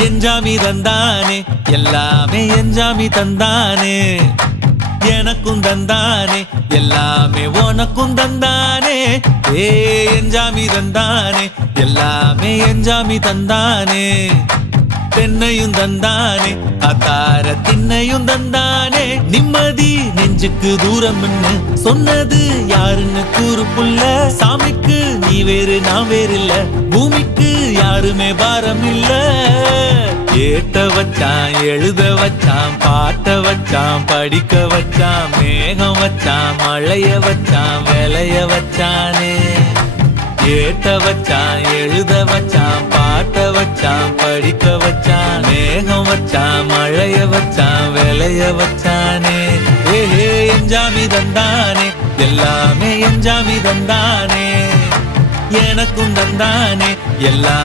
எஞ்சாமி தந்தானே எல்லாமே எஞ்சாமி தந்தானே எனக்கும் தந்தானே எல்லாமே உனக்கும் தந்தானே ஏ எஞ்சாமி தந்தானே எல்லாமே எஞ்சாமி தந்தானே தென்னையும் தந்தானே அத்தார திண்ணையும் தந்தானே நிம்மதி நெஞ்சுக்கு தூரம் சொன்னது யாருன்னு கூறு புள்ள சாமிக்கு நீ வேறு நான் வேறு இல்ல பூமிக்கு யாருமே பாரம் இல்ல ஏத்த வச்சான் எழுத வச்சான் பாட்ட வச்சான் படிக்க வச்சான் மேகம் வச்சான் மழைய வச்சான் விளைய வச்சானே ஏத்த வச்சான் எழுத வச்சான் பாட்ட வச்சான் படிக்க வச்சான் மேகம் வச்சான் மழைய வச்சான் விளைய வச்சானே ஏஹே எஞ்சாமி தந்தானே எல்லாமே எஞ்சாமி தந்தானே எனக்கும் தந்தானே எல்லாம்